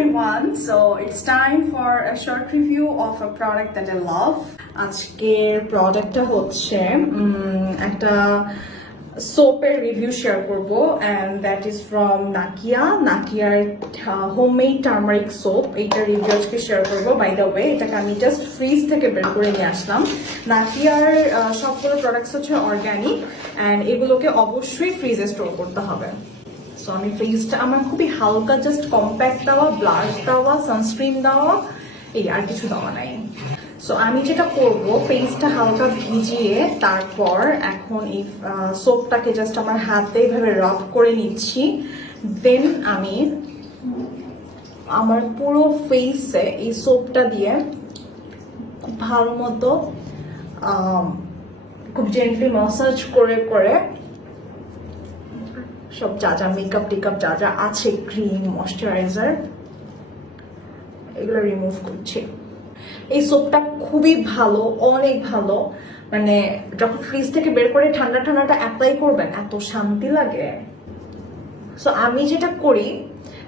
everyone, so it's time for a short review of a product that I love. আজকের প্রোডাক্টটা হচ্ছে একটা সোপের review share করব and that is from নাকিয়ার homemade turmeric soap. এইটার review আজকে share করব। By the way এটাকে আমি জাস্ট ফ্রিজ থেকে বের করে নিয়ে আসলাম। নাকিয়ার সবগুলো প্রোডাক্টস হচ্ছে অর্গানিক অ্যান্ড এগুলোকে অবশ্যই ফ্রিজে স্টোর করতে হবে। সো আমি ফেসটা আমার খুবই হালকা জাস্ট কম্প্যাক্ট দেওয়া, ব্লাশ দেওয়া, সানস্ক্রিন দেওয়া, এই আর কিছু দেওয়া নাই। সো আমি যেটা করব, ফেসটা হালকা ভিজিয়ে তারপর এখন এই সোপটাকে জাস্ট আমার হাতে এইভাবে রাব করে নিচ্ছি। দেন আমি আমার পুরো ফেসে এই সোপটা দিয়ে খুব ভালো মতো খুব জেন্টলি ম্যাসাজ করে করে সব যা যা মেকআপ টেকআপ যা যা আছে, ক্রিম, ময়শ্চারাইজার, এগুলো রিমুভ করছি। এই সোপটা খুবই ভালো, অনেক ভালো। মানে যখন ফ্রিজ থেকে বের করে ঠান্ডাটা অ্যাপ্লাই করবেন এত শান্তি লাগে। সো আমি যেটা করি,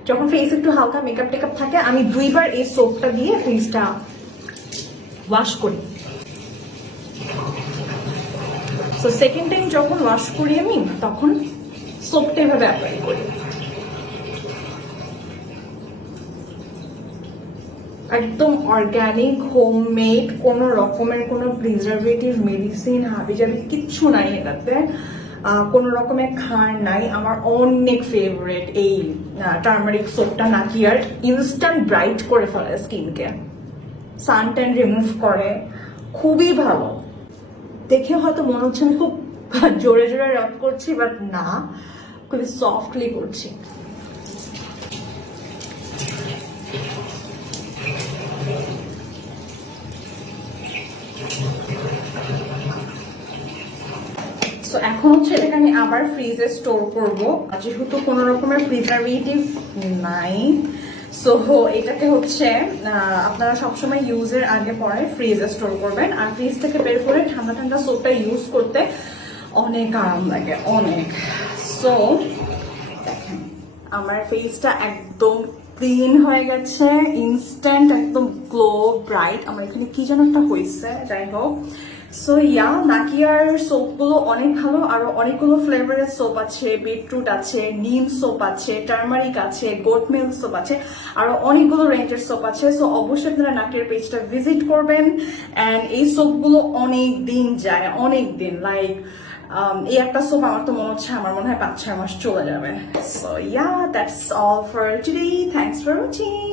যখন ফেস একটু হালকা মেকআপ টেকআপ থাকে আমি 2 বার এই সোপটা দিয়ে ফেসটা ওয়াশ করি। সো সেকেন্ড টাইম যখন ওয়াশ করি আমি তখন সোপটা এভাবে অ্যাপ্লাই করি। একদম অর্গানিক, হোমমেড, কোনো রকমের কোনো প্রিজারভেটিভ, মেডিসিন, হাবিজাবি কিচ্ছু নাই এটাতে, কোনো রকমের খার নাই। আমার অনেক ফেভারিট এই টার্মারিক সোপটা। নাকিয়ার ইনস্ট্যান্ট ব্রাইট করে ফেলে স্কিনকে, সান ট্যান রিমুভ করে, খুবই ভালো। দেখে হয়তো মনে হচ্ছে আমি খুব জোরে জোরে রাব করছি, বাট না, খুবই সফটলি করছি। সো এখন হচ্ছে এটাকে আমি আবার ফ্রিজে স্টোর করব, যেহেতু কোনো রকমের প্রিজারভেটিভ নাই। সো এটাকে হচ্ছে আপনারা সবসময় ইউজের আগে পরে ফ্রিজে স্টোর করবেন। আর ফ্রিজ থেকে বের করে ঠান্ডা সোপটা ইউজ করতে অনেক আরাম লাগে, অনেক। সো দেখেন আমার ফেসটা একদম ক্লিন হয়ে গেছে, ইনস্ট্যান্ট একদম গ্লো, ব্রাইট। আমার এখানে কি যেন একটা হয়েছে, যাই হোক। সো নাকিয়ার সোপগুলো অনেক ভালো। আরো অনেকগুলো ফ্লেভারের সোপ আছে, বিটরুট আছে, নিম সোপ আছে, টার্মারিক আছে, গোট মিল্ক সোপ আছে, আরো অনেকগুলো রেঞ্জের সোপ আছে। সো অবশ্যই আপনারা নাকিয়ার পেজটা ভিজিট করবেন। অ্যান্ড এই সোপগুলো অনেক দিন যায়, অনেক দিন, লাইক এই একটা সোপ আমার তো মনে হচ্ছে আমার মনে হয় 5-6 মাস চলে যাবে। So that's all for today. Thanks for watching.